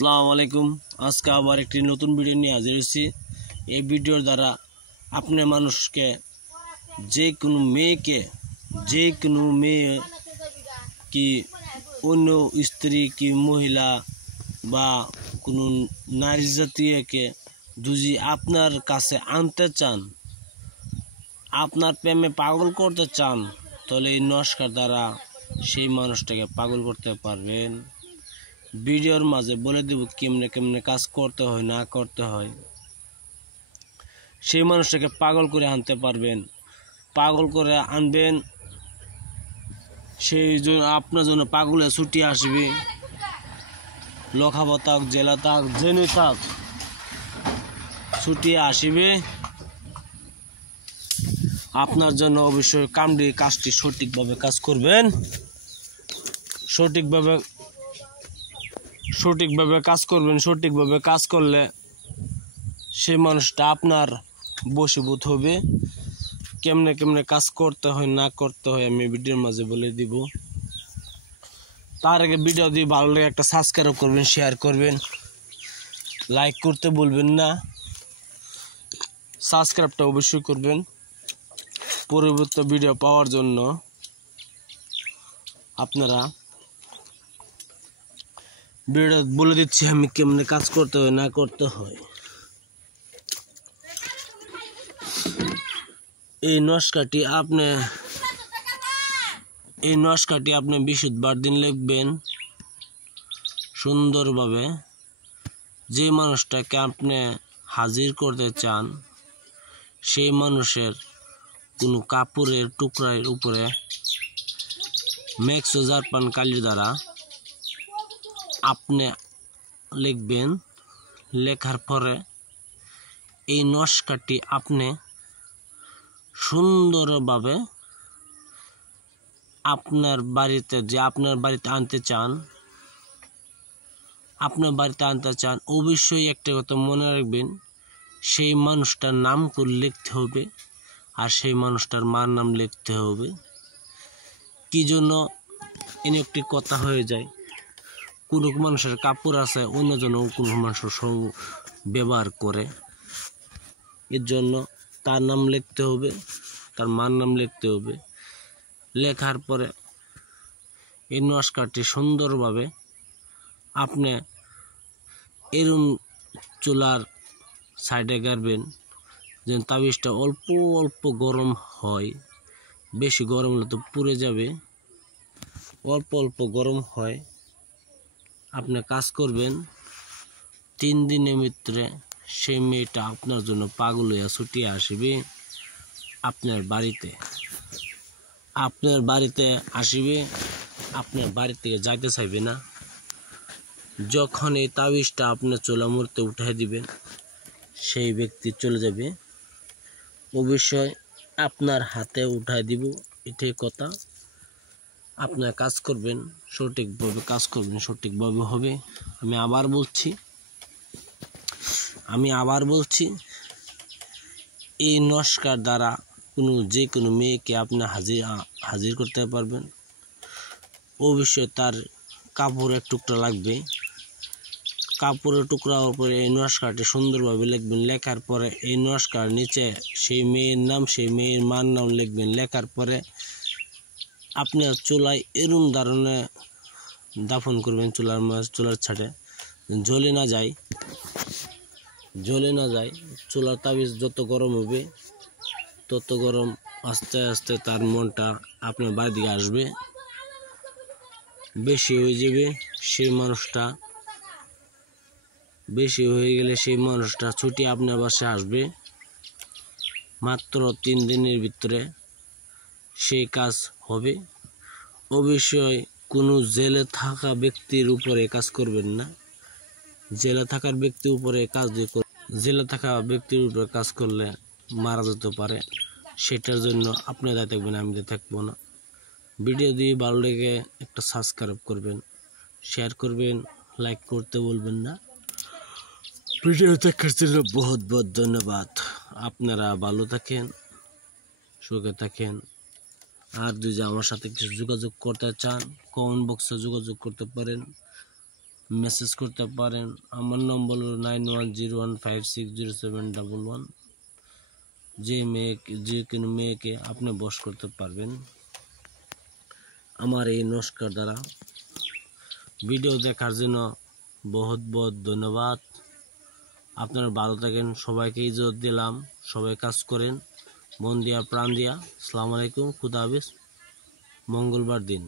আসসালামু আলাইকুম। আজকে আবার একটি নতুন ভিডিও নিয়ে হাজির হয়েছি। এই ভিডিওর দ্বারা আপনি মানুষকে যে কোনো মেয়ে কি অন্য স্ত্রী কি মহিলা বা কোনো নারী জাতীয়কে যদি আপনার কাছে আনতে চান, আপনার প্রেমে পাগল করতে চান, তাহলে এই নস্কার দ্বারা সেই মানুষটাকে পাগল করতে পারবেন। ভিডিওর মাঝে বলে দেব কেমনে কেমনে কাজ করতে হয় না করতে হয়। সেই মানুষটাকে পাগল করে আনতে পারবেন। পাগল করে আনবেন, সেই জন্য আপনার জন্য পাগলে ছুটি আসবে। লখাবা থাক, জেলা থাক, জেনে থাক, ছুটি আসবে আপনার জন্য। অবশ্যই কাজটি সঠিকভাবে কাজ করবেন। সঠিকভাবে কাজ করলে সেই মানুষটা আপনার বশীভূত হবে। কেমনে কেমনে কাজ করতে হয় না করতে হয় আমি ভিডিওর মাঝে বলে দিব। তার আগে ভিডিও দিয়ে ভালো লাগে একটা সাবস্ক্রাইব করবেন, শেয়ার করবেন, লাইক করতে বলবেন না। সাবস্ক্রাইবটা অবশ্যই করবেন পরবর্তী ভিডিও পাওয়ার জন্য। আপনারা ভিডিও বলে দিচ্ছি আমি কেমনে কাজ করতে হয় না করতে হয়। এই নস্কাটি আপনি বৃহস্পতিবার দিন লিখবেন সুন্দরভাবে। যে মানুষটাকে আপনি হাজির করতে চান সেই মানুষের কোনো কাপড়ের টুকরার উপরে মেক্সো জারপান কালির দ্বারা আপনি লিখবেন। লেখার পরে এই নস্কাটি আপনি সুন্দরভাবে আপনার বাড়িতে আনতে চান, অবশ্যই একটা কথা মনে রাখবেন, সেই মানুষটার নাম করে লিখতে হবে আর সেই মানুষটার মার নাম লিখতে হবে। কি জন্য এনে একটি কথা হয়ে যায়, কোনো মানুষের কাপড় আছে অন্যজন কোনো মানুষের ব্যবহার করে, এর জন্য তার নাম লিখতে হবে, তার মার নাম লিখতে হবে। লেখার পরে এই নস্কাটি সুন্দরভাবে আপনি এরম চুলার সাইডে গাড়বেন, যেন তাবিজটা অল্প অল্প গরম হয়। বেশি গরম হলে তো পুড়ে যাবে। অল্প অল্প গরম হয়। আপনি কাজ করবেন 3 দিনের ভিতরে সেই মেয়েটা আপনার জন্য পাগল হইয়া ছুটি আসবে আপনার বাড়িতে। আপনার বাড়ি থেকে যাইতে চাইবে না। যখন এই তাবিজটা আপনি চুলা মুড়তে উঠাই দিবেন সেই ব্যক্তি চলে যাবে। অবশ্যই আপনার হাতে উঠাই দিব, এটাই কথা। আপনার কাজ করবেন সঠিকভাবে হবে। আমি আবার বলছি এই নস্কার দ্বারা যে কোনো মেয়েকে আপনি হাজির করতে পারবেন। অবশ্যই তার কাপড়ের টুকরা লাগবে। কাপড়ের টুকরার উপরে এই নস্কাটি সুন্দরভাবে লিখবেন। লেখার পরে এই নস্কার নিচে সেই মেয়ের নাম, সেই মেয়ের মার নাম লিখবেন। লেখার পরে আপনার চুলায় এরম ধরনের দাফন করবেন, চুলার ছাড়ে জ্বলে না যায়। চুলার তাবিজ যত গরম হবে তত গরম আস্তে আস্তে তার মনটা আপনার বাড়ি দিকে আসবে, বেশি হয়ে যাবে। বেশি হয়ে গেলে সেই মানুষটা ছুটি আপনার বাসায় আসবে। মাত্র 3 দিনের ভিতরে সেই কাজ হবে। অবশ্যই কোনো জেলে থাকা ব্যক্তির উপরে কাজ করবেন না। জেলে থাকা ব্যক্তির উপরে কাজ করলে মারা যেতে পারে। সেটার জন্য আপনি দায়িত্ব থাকবেন, আমি থাকবো না। ভিডিও দিয়ে ভালো লেগে একটা সাবস্ক্রাইব করবেন, শেয়ার করবেন, লাইক করতে বলবেন না। ভিডিও দেখার জন্য বহুত বহুত ধন্যবাদ। আপনারা ভালো থাকেন, সুখে থাকেন। আর যদি আমার সাথে কিছু যোগাযোগ করতে চান কমেন্ট বক্সে যোগাযোগ করতে পারেন। মেসেজ করতে পারেন। আমার নম্বর হলো 9101560711। যে কোনো মেয়েকে আপনি বশ করতে পারবেন আমার এই নমস্কার দ্বারা। ভিডিও দেখার জন্য বহুত বহুত ধন্যবাদ। আপনারা ভালো থাকেন। সবাইকে ইজ্জত দিলাম। সবাই কাজ করেন মন দিয়া প্রাণ দিয়া। আসসালামু আলাইকুম। খুদা হাফেজ। মঙ্গলবার দিন।